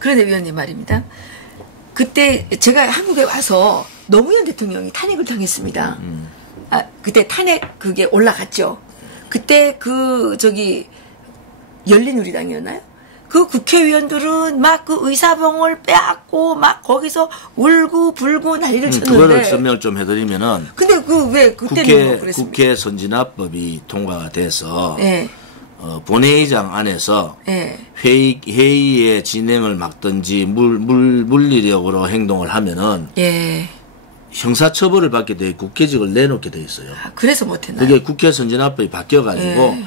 그런데 위원님 말입니다. 그때 제가 한국에 와서 노무현 대통령이 탄핵을 당했습니다. 그때 탄핵 그게 올라갔죠. 그때 열린우리당이었나요? 그 국회의원들은 막 그 의사봉을 빼앗고 막 거기서 울고 불고 난리를 쳤는데. 그거를 설명을 좀 해드리면은. 근데 왜 그때는 그랬습니까? 국회 선진화법이 통과가 돼서. 네. 본회의장 안에서. 네. 회의의 진행을 막든지 물리력으로 행동을 하면은. 예. 형사처벌을 받게 돼 국회직을 내놓게 돼 있어요. 아, 그래서 못했나요? 그게 국회 선진화법이 바뀌어가지고. 예.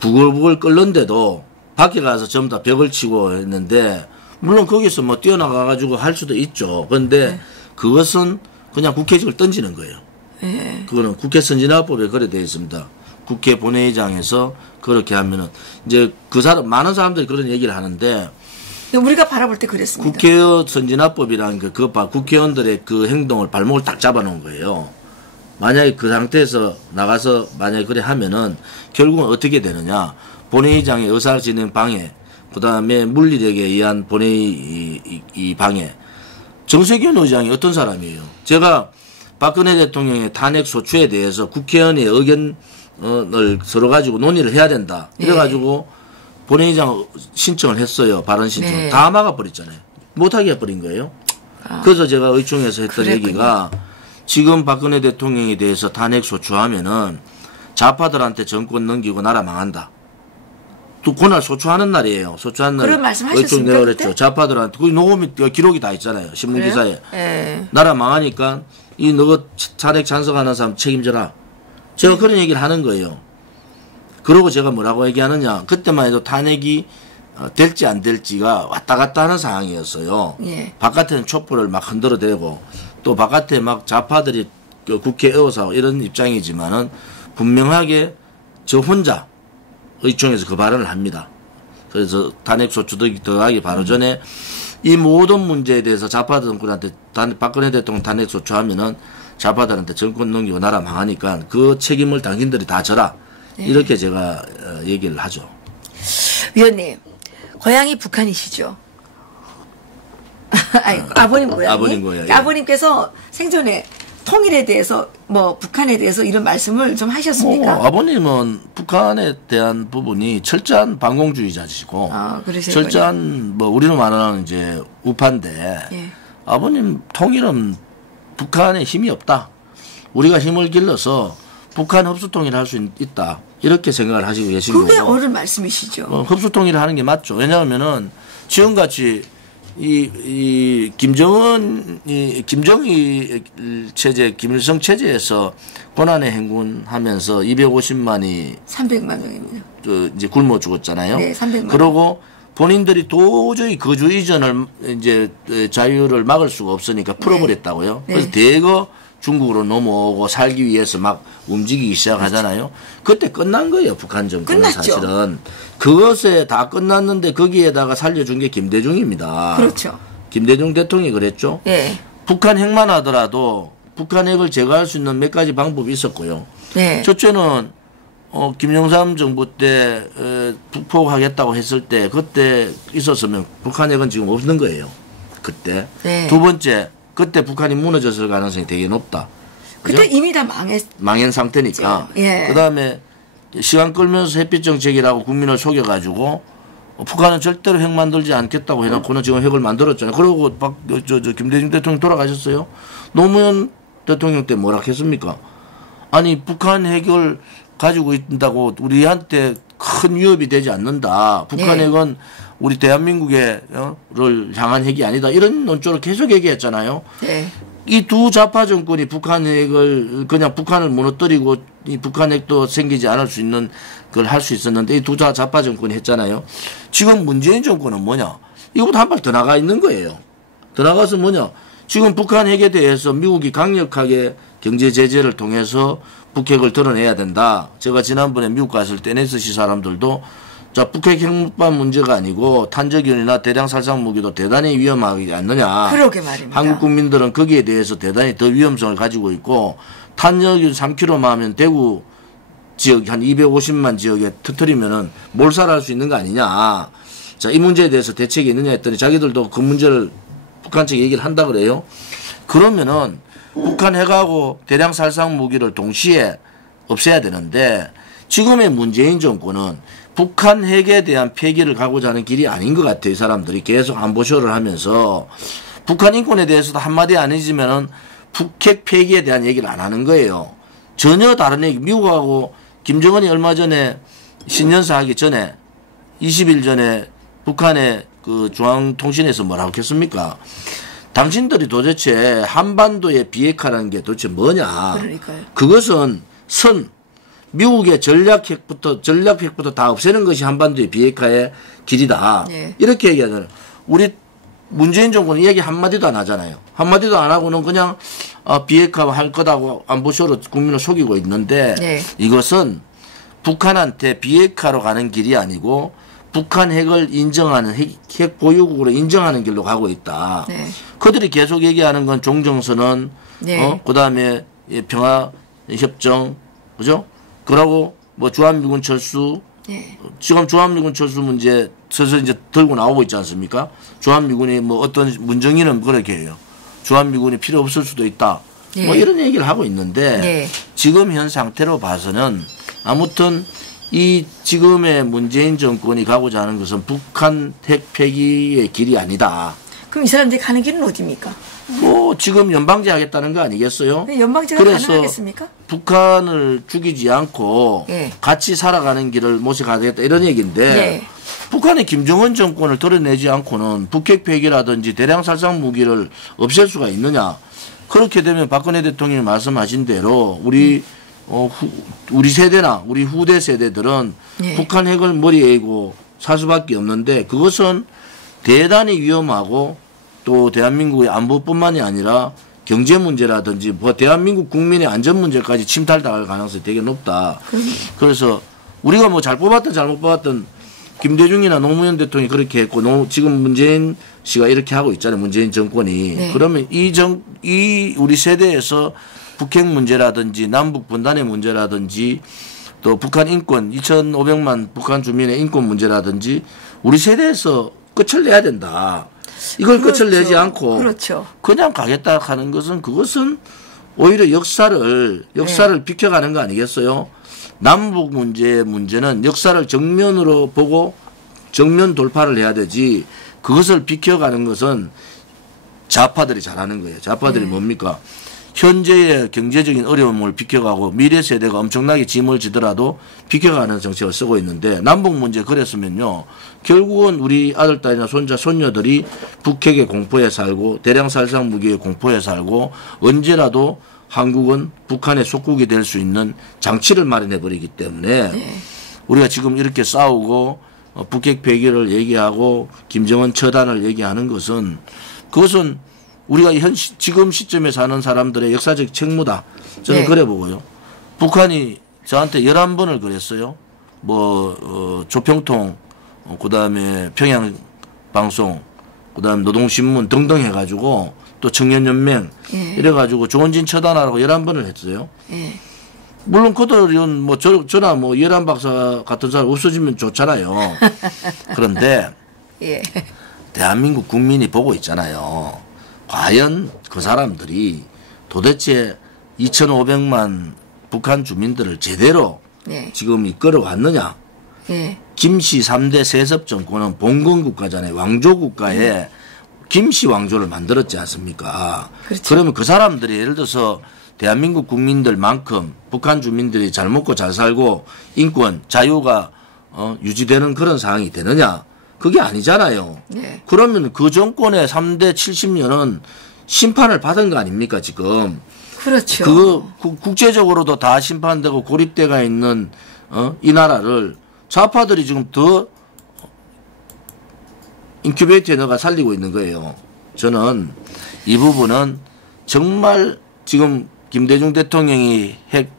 부글부글 끓는데도 밖에 가서 전부 다 벽을 치고 했는데, 물론 거기서 뭐 뛰어나가가지고 할 수도 있죠. 그런데 네. 그것은 그냥 국회직을 던지는 거예요. 네. 그거는 국회 선진화법에 그래 되어 있습니다. 국회 본회의장에서 그렇게 하면은, 이제 많은 사람들이 그런 얘기를 하는데, 우리가 바라볼 때 그랬습니다. 국회의 선진화법이라는 게 국회의원들의 그 행동을 발목을 딱 잡아놓은 거예요. 만약에 그 상태에서 나가서 만약에 그래 하면은 결국은 어떻게 되느냐. 본회의장의 의사진행 방해, 그 다음에 물리력에 의한 본회의 이 방해. 정세균 의장이 어떤 사람이에요? 제가 박근혜 대통령의 탄핵 소추에 대해서 국회의원의 의견을 서로 가지고 논의를 해야 된다. 이래가지고 본회의장 신청을 했어요. 발언 신청. 네. 다 막아버렸잖아요. 못하게 해버린 거예요. 그래서 제가 의총에서 했던 그랬군요. 얘기가 지금 박근혜 대통령에 대해서 탄핵 소추하면은 좌파들한테 정권 넘기고 나라 망한다. 또 그날 소추하는 날이에요. 소추하는 날. 그런 말씀하셨습니까? 내가 그랬죠. 좌파들한테. 그 녹음이 기록이 다 있잖아요. 신문기사에. 네. 나라 망하니까 너가 탄핵 찬성하는 사람 책임져라. 제가 그런 얘기를 하는 거예요. 그러고 제가 뭐라고 얘기하느냐. 그때만 해도 탄핵이 될지 안 될지가 왔다 갔다 하는 상황이었어요. 예. 바깥에는 촛불을 막 흔들어대고 또 바깥에 막 좌파들이 국회 의원사고 이런 입장이지만은 분명하게 저 혼자 의총에서 그 발언을 합니다. 그래서 탄핵 소추도 들어가기 바로 전에 이 모든 문제에 대해서 좌파 정권한테 박근혜 대통령 탄핵 소추하면은 좌파들한테 정권 넘기고 나라 망하니까 그 책임을 당신들이 다 져라. 네. 이렇게 제가 얘기를 하죠. 위원님, 고향이 북한이시죠? 아니, 아버님 고향이? 아버님 고향이. 아버님께서 생전에 통일에 대해서 북한에 대해서 이런 말씀을 좀 하셨습니까? 아버님은 북한에 대한 부분이 철저한 반공주의자시고 철저한 우리로 말하는 이제 우파인데 예. 아버님 통일은 북한에 힘이 없다. 우리가 힘을 길러서 북한 흡수통일을 할 수 있다. 이렇게 생각을 하시고 계신 거고. 그게 옳은 말씀이시죠. 흡수통일을 하는 게 맞죠. 왜냐하면은 지금같이 김정일 체제, 김일성 체제에서 권한의 행군하면서 250만이 300만 명입니다. 이제 굶어 죽었잖아요. 네, 300만. 그러고 본인들이 도저히 거주 이전을 이제 자유를 막을 수가 없으니까 풀어버렸다고요. 네. 그래서 대거 중국으로 넘어오고 살기 위해서 막 움직이기 시작하잖아요. 그때 끝난 거예요. 북한 정권은 끝났죠. 사실은. 그것에 다 끝났는데 거기에다가 살려준 게 김대중입니다. 그렇죠. 김대중 대통령이 그랬죠. 네. 북한 핵만 하더라도 북한 핵을 제거할 수 있는 몇 가지 방법이 있었고요. 네. 첫째는 김영삼 정부 때 북폭하겠다고 했을 때 그때 있었으면 북한 핵은 지금 없는 거예요. 그때. 네. 두 번째, 그때 북한이 무너졌을 가능성이 되게 높다. 그때 그죠? 이미 다 망한 상태니까. 예. 그다음에 시간 끌면서 햇빛 정책이라고 국민을 속여가지고 북한은 절대로 핵 만들지 않겠다고 해놓고는 지금 핵을 만들었잖아요. 그러고 김대중 대통령 돌아가셨어요. 노무현 대통령 때 뭐라 했습니까? 아니 북한 핵을 가지고 있다고 우리한테 큰 위협이 되지 않는다. 북한 핵은 우리 대한민국을 향한 핵이 아니다. 이런 논조를 계속 얘기했잖아요. 네. 이 두 좌파 정권이 북한 핵을 그냥 북한을 무너뜨리고 이 북한 핵도 생기지 않을 수 있는 걸 할 수 있었는데 이 두 좌파 정권이 했잖아요. 지금 문재인 정권은 뭐냐? 이거보다 한 발 더 나가 있는 거예요. 더 나가서 뭐냐? 지금 북한 핵에 대해서 미국이 강력하게 경제 제재를 통해서 북핵을 드러내야 된다. 제가 지난번에 미국 갔을 때 NSC 사람들도 자, 북핵 핵무기만 문제가 아니고 탄저균이나 대량 살상 무기도 대단히 위험하지 않느냐. 그러게 말입니다. 한국 국민들은 거기에 대해서 대단히 더 위험성을 가지고 있고 탄저균 3kg만 하면 대구 지역 한 250만 지역에 터뜨리면은 몰살할 수 있는 거 아니냐. 자, 이 문제에 대해서 대책이 있느냐 했더니 자기들도 그 문제를 북한 측 얘기를 한다 그래요. 그러면은 북한 핵하고 대량 살상 무기를 동시에 없애야 되는데 지금의 문재인 정권은 북한 핵에 대한 폐기를 가고자 하는 길이 아닌 것 같아요. 이 사람들이 계속 안보쇼를 하면서 북한 인권에 대해서도 한마디 안 해주면은 북핵 폐기에 대한 얘기를 안 하는 거예요. 전혀 다른 얘기. 미국하고 김정은이 얼마 전에 신년사 하기 전에 20일 전에 북한의 그 중앙통신에서 뭐라고 했습니까? 당신들이 도대체 한반도의 비핵화라는 게 도대체 뭐냐? 그러니까요. 그것은 미국의 전략핵부터 다 없애는 것이 한반도의 비핵화의 길이다. 네. 이렇게 얘기하잖아요. 우리 문재인 정권은 얘기 한마디도 안 하잖아요. 한마디도 안 하고는 그냥 비핵화 할 거다고 안보쇼로 국민을 속이고 있는데 네. 이것은 북한한테 비핵화로 가는 길이 아니고 북한 핵을 인정하는 핵 보유국으로 인정하는 길로 가고 있다. 네. 그들이 계속 얘기하는 건 종전선언, 네. 그다음에 평화 협정, 그죠? 그러고 뭐 주한미군 철수, 네. 지금 주한미군 철수 문제 슬슬 이제 들고 나오고 있지 않습니까? 주한미군이 뭐 어떤 문정인은 그렇게 해요. 주한미군이 필요 없을 수도 있다. 네. 뭐 이런 얘기를 하고 있는데 네. 지금 현 상태로 봐서는 아무튼 이 지금의 문재인 정권이 가고자 하는 것은 북한 핵 폐기의 길이 아니다. 그럼 이 사람들이 가는 길은 어디입니까? 뭐 지금 연방제 하겠다는 거 아니겠어요? 네, 연방제가 그래서 가능하겠습니까? 북한을 죽이지 않고 네. 같이 살아가는 길을 모색하겠다 이런 얘기인데 네. 북한의 김정은 정권을 드러내지 않고는 북핵 폐기라든지 대량 살상 무기를 없앨 수가 있느냐? 그렇게 되면 박근혜 대통령이 말씀하신 대로 우리 세대나 우리 후대 세대들은 네. 북한 핵을 머리에 이고 살 수밖에 없는데 그것은 대단히 위험하고 또 대한민국의 안보뿐만이 아니라 경제 문제라든지 뭐 대한민국 국민의 안전 문제까지 침탈당할 가능성이 되게 높다. 그래서 우리가 뭐 잘 뽑았든 잘못 뽑았든 김대중이나 노무현 대통령이 그렇게 했고 지금 문재인 씨가 이렇게 하고 있잖아요. 문재인 정권이. 네. 그러면 이 우리 세대에서 북핵 문제라든지 남북 분단의 문제라든지 또 북한 인권 2,500만 북한 주민의 인권 문제라든지 우리 세대에서 끝을 내야 된다. 이걸 그렇죠. 끝을 내지 않고 그렇죠. 그냥 가겠다 하는 것은 그것은 오히려 역사를 네. 비켜가는 거 아니겠어요? 남북 문제는 역사를 정면으로 보고 정면 돌파를 해야 되지 그것을 비켜가는 것은 좌파들이 잘하는 거예요. 좌파들이 뭡니까? 현재의 경제적인 어려움을 비켜가고 미래 세대가 엄청나게 짐을 지더라도 비켜가는 정책을 쓰고 있는데 남북 문제 그랬으면요. 결국은 우리 아들, 딸이나 손자, 손녀들이 북핵의 공포에 살고 대량 살상 무기의 공포에 살고 언제라도 한국은 북한의 속국이 될 수 있는 장치를 마련해 버리기 때문에 네. 우리가 지금 이렇게 싸우고 북핵 폐기를 얘기하고 김정은 처단을 얘기하는 것은 그것은 우리가 지금 시점에 사는 사람들의 역사적 책무다. 저는 네. 그래 보고요. 북한이 저한테 11번을 그랬어요. 조평통, 그 다음에 평양방송, 그 다음에 노동신문 등등 해가지고 또 청년연맹 이래가지고 조원진 처단하라고 11번을 했어요. 물론 그들은 뭐 저나 뭐 이해란 박사 같은 사람 없어지면 좋잖아요. 그런데 예. 대한민국 국민이 보고 있잖아요. 과연 그 사람들이 도대체 2,500만 북한 주민들을 제대로 네. 지금 이끌어 왔느냐. 네. 김씨 3대 세습 정권은 봉건 국가잖아요. 왕조 국가에 김씨 왕조를 만들었지 않습니까? 그렇죠. 그러면 그 사람들이 예를 들어서 대한민국 국민들만큼 북한 주민들이 잘 먹고 잘 살고 인권, 자유가 유지되는 그런 상황이 되느냐? 그게 아니잖아요. 네. 그러면 그 정권의 3대 70년은 심판을 받은 거 아닙니까, 지금? 그렇죠. 국제적으로도 다 심판되고 고립돼가 있는, 이 나라를 좌파들이 지금 더 인큐베이터에 넣어가 살리고 있는 거예요. 저는 이 부분은 정말 지금 김대중 대통령이 핵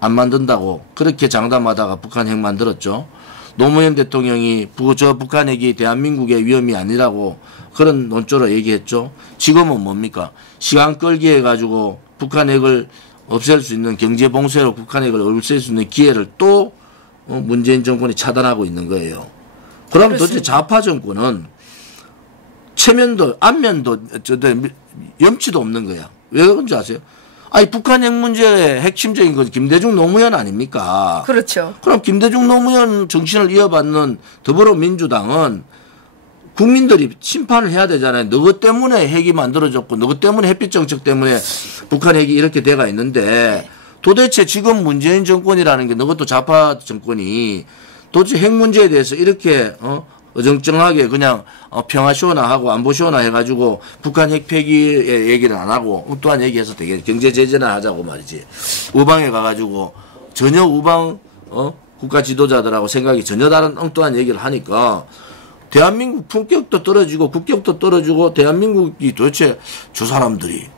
안 만든다고 그렇게 장담하다가 북한 핵 만들었죠. 노무현 대통령이 북한 핵이 대한민국의 위험이 아니라고 그런 논조로 얘기했죠. 지금은 뭡니까? 시간 끌기 해가지고 북한 핵을 없앨 수 있는 경제 봉쇄로 북한 핵을 없앨 수 있는 기회를 또 문재인 정권이 차단하고 있는 거예요. 그럼 도대체 좌파 정권은 체면도 안면도 염치도 없는 거야. 왜 그런지 아세요? 아니 북한 핵 문제의 핵심적인 건 김대중 노무현 아닙니까? 그렇죠. 그럼 김대중 노무현 정신을 이어받는 더불어민주당은 국민들이 심판을 해야 되잖아요. 너희 때문에 핵이 만들어졌고 너희 때문에 햇빛 정책 때문에 북한 핵이 이렇게 돼가 있는데 도대체 지금 문재인 정권이라는 게 너것도 좌파 정권이 도대체 핵 문제에 대해서 이렇게 어정쩡하게 그냥 평화시원화 하고 안보시원화 해가지고 북한 핵 폐기의 얘기를 안 하고 엉뚱한 얘기해서 되게 경제 제재나 하자고 말이지. 우방에 가가지고 전혀 우방 국가 지도자들하고 생각이 전혀 다른 엉뚱한 얘기를 하니까 대한민국 품격도 떨어지고 국격도 떨어지고 대한민국이 도대체 저 사람들이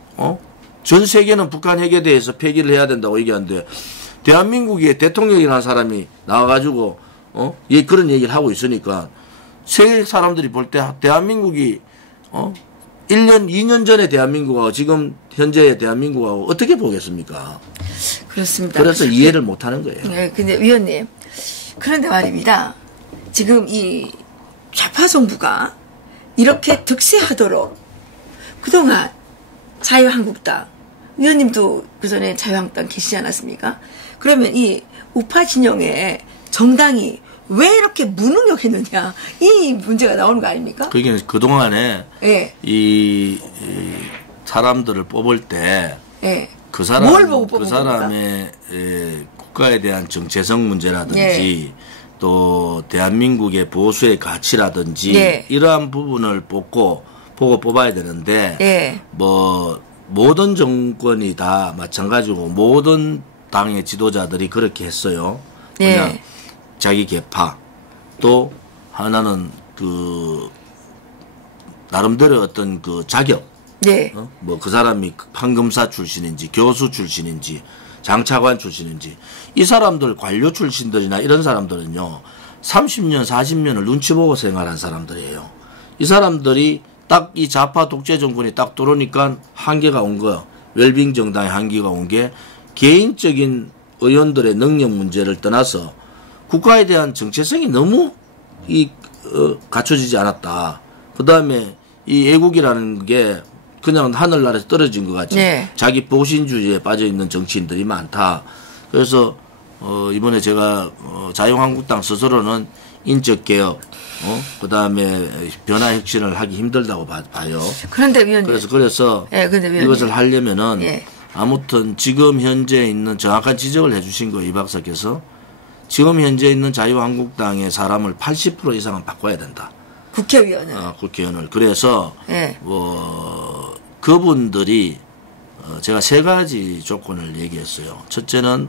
전 세계는 북한 핵에 대해서 폐기를 해야 된다고 얘기하는데 대한민국의 대통령이라는 사람이 나와가지고 그런 얘기를 하고 있으니까 세계 사람들이 볼 때 대한민국이 1년, 2년 전에 대한민국하고 지금 현재의 대한민국하고 어떻게 보겠습니까? 그렇습니다. 그래서 이해를 못 하는 거예요. 네, 근데 위원님. 그런데 말입니다. 지금 이 좌파 정부가 이렇게 득세하도록 그동안 자유한국당, 위원님도 그 전에 자유한국당 계시지 않았습니까? 그러면 이 우파 진영의 정당이 왜 이렇게 무능력했느냐 이 문제가 나오는 거 아닙니까? 그게 그동안에 네. 이 사람들을 뽑을 때 그 사람 뭘 보고 뽑은 그 사람의 국가에 대한 정체성 문제라든지 또 대한민국의 보수의 가치라든지 이러한 부분을 보고 뽑아야 되는데 뭐 모든 정권이 다 마찬가지고 모든 당의 지도자들이 그렇게 했어요. 그냥 자기 계파 또 하나는 그 나름대로 어떤 그 자격 뭐 그 사람이 판검사 출신인지 교수 출신인지 장차관 출신인지 이 사람들 관료 출신들이나 이런 사람들은요 30년 40년을 눈치 보고 생활한 사람들이에요. 이 사람들이 딱 이 좌파 독재 정권이 딱 들어오니까 한계가 온 거예요. 웰빙 정당의 한계가 온 게 개인적인 의원들의 능력 문제를 떠나서 국가에 대한 정체성이 너무 갖춰지지 않았다. 그 다음에 이 애국이라는 게 그냥 하늘나라에서 떨어진 것 같이 자기 보신주의에 빠져있는 정치인들이 많다. 그래서 이번에 제가 자유한국당 스스로는 인적개혁 그 다음에 변화 혁신을 하기 힘들다고 봐요. 그런데 위원님. 그래서 이것을 하려면은 아무튼 지금 현재 있는 정확한 지적을 해주신 거예요. 이 박사께서. 지금 현재 있는 자유한국당의 사람을 80% 이상은 바꿔야 된다. 국회의원을. 국회의원을. 그래서 그분들이 제가 세 가지 조건을 얘기했어요. 첫째는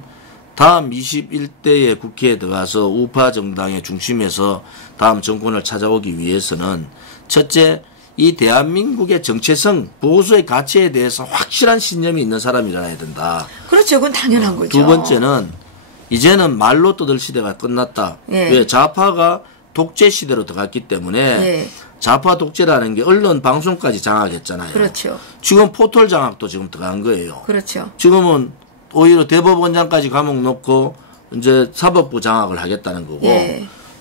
다음 21대의 국회에 들어가서 우파 정당의 중심에서 다음 정권을 찾아오기 위해서는 첫째 이 대한민국의 정체성 보수의 가치에 대해서 확실한 신념이 있는 사람이라야 된다. 그렇죠. 그건 당연한 거죠. 두 번째는 이제는 말로 떠들 시대가 끝났다. 왜? 좌파가 독재 시대로 들어갔기 때문에 좌파 독재라는 게 언론 방송까지 장악했잖아요. 그렇죠. 지금 포털 장악도 지금 들어간 거예요. 그렇죠. 지금은 오히려 대법원장까지 감옥 넣고 이제 사법부 장악을 하겠다는 거고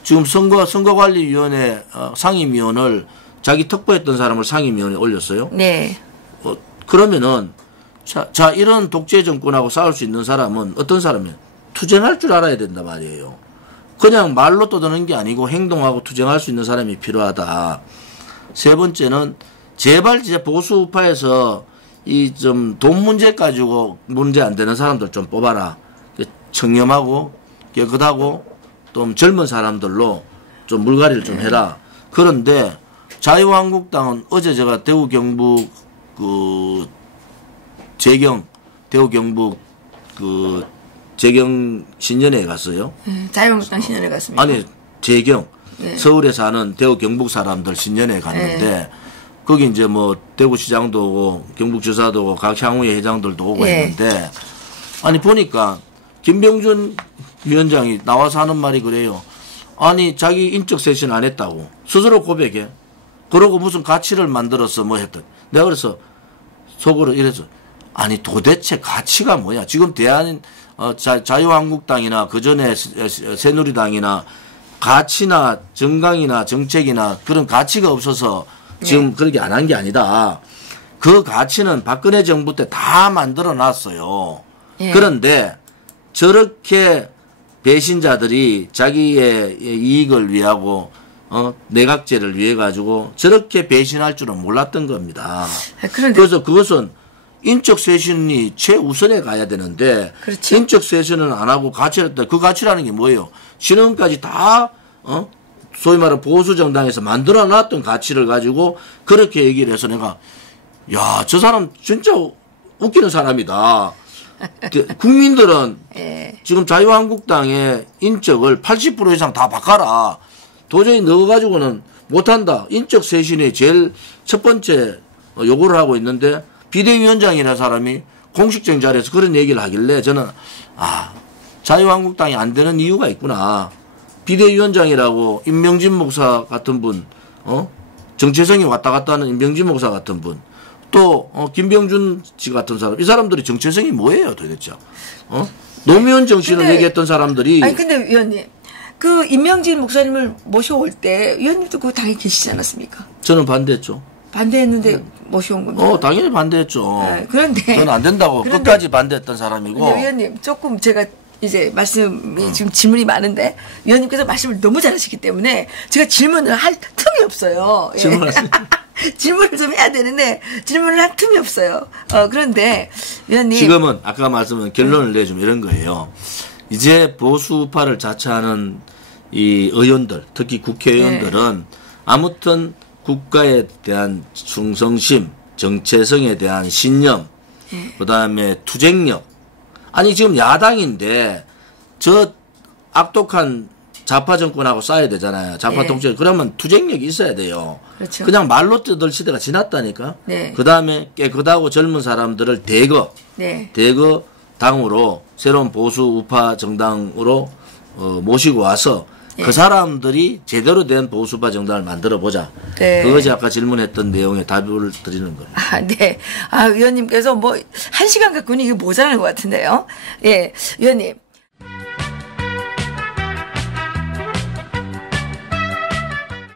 지금 선거관리위원회 상임위원을 자기 특보했던 사람을 상임위원회에 올렸어요. 그러면은 자 이런 독재 정권하고 싸울 수 있는 사람은 어떤 사람이에요? 투쟁할 줄 알아야 된단 말이에요. 그냥 말로 떠드는 게 아니고 행동하고 투쟁할 수 있는 사람이 필요하다. 세 번째는 제발 이제 보수 우파에서 이 좀 돈 문제 가지고 문제 안 되는 사람들 좀 뽑아라. 청렴하고 깨끗하고 좀 젊은 사람들로 좀 물갈이를 좀 해라. 그런데 자유한국당은 어제 제가 대구 경북 대구 경북 재경 신년회에 갔어요. 자유한국당 신년회 갔습니다. 아니 재경 서울에 사는 대구 경북 사람들 신년회에 갔는데 거기 이제 뭐 대구시장도 오고 경북지사도 오고 각 향후의 회장들도 오고 했는데 아니 보니까 김병준 위원장이 나와서 하는 말이 그래요. 아니 자기 인적 쇄신 안 했다고 스스로 고백해. 그러고 무슨 가치를 만들어서 뭐 했던. 내가 그래서 속으로 이래서 아니 도대체 가치가 뭐야? 지금 자유한국당이나 그전에 새누리당이나 가치나 정강이나 정책이나 그런 가치가 없어서 지금 그렇게 안 한 게 아니다. 그 가치는 박근혜 정부 때 다 만들어 놨어요. 그런데 저렇게 배신자들이 자기의 이익을 위하고 내각제를 위해 가지고 저렇게 배신할 줄은 몰랐던 겁니다. 그래서 그것은 인적 쇄신이 최우선에 가야 되는데 그렇죠. 인적 쇄신을 안 하고 가치를 했다. 그 가치라는 게 뭐예요? 지금까지 다 소위 말하는 보수 정당에서 만들어 놨던 가치를 가지고 그렇게 얘기를 해서 내가 야, 저 사람 진짜 웃기는 사람이다. 국민들은 지금 자유한국당의 인적을 80% 이상 다 바꿔라. 도저히 넣어가지고는 못한다. 인적 쇄신이 제일 첫 번째 요구를 하고 있는데 비대위원장이라는 사람이 공식적인 자리에서 그런 얘기를 하길래 저는 자유한국당이 안 되는 이유가 있구나. 비대위원장이라고 임명진 목사 같은 분, 정체성이 왔다 갔다 하는 임명진 목사 같은 분, 또 김병준 씨 같은 사람, 이 사람들이 정체성이 뭐예요 도대체? 노무현 정신을 얘기했던 사람들이. 아니 근데 위원님, 그 임명진 목사님을 모셔올 때 위원님도 그 당에 계시지 않았습니까? 저는 반대했죠. 반대했는데 모셔온 겁니다. 당연히 반대했죠. 네, 그런데 저는 안 된다고 끝까지 반대했던 사람이고. 근데 위원님 조금 제가 이제 말씀이 지금 질문이 많은데 위원님께서 말씀을 너무 잘하시기 때문에 제가 질문을 할 틈이 없어요. 질문을 좀 해야 되는데 질문을 할 틈이 없어요. 그런데 위원님 지금은 아까 말씀은 결론을 내주면 이런 거예요. 이제 보수파를 자처하는 이 의원들, 특히 국회의원들은 아무튼 국가에 대한 충성심, 정체성에 대한 신념, 그다음에 투쟁력. 아니 지금 야당인데 저 악독한 좌파 정권하고 싸워야 되잖아요. 좌파 통치. 그러면 투쟁력이 있어야 돼요. 그렇죠. 그냥 말로 뜯을 시대가 지났다니까. 그다음에 깨끗하고 젊은 사람들을 대거 당으로 새로운 보수 우파 정당으로 모시고 와서 그 사람들이 제대로 된 보수파 정당을 만들어 보자. 그것이 아까 질문했던 내용에 답을 드리는 겁니다. 네. 위원님께서 뭐 1시간 갖고는 이게 모자라는 것 같은데요. 위원님.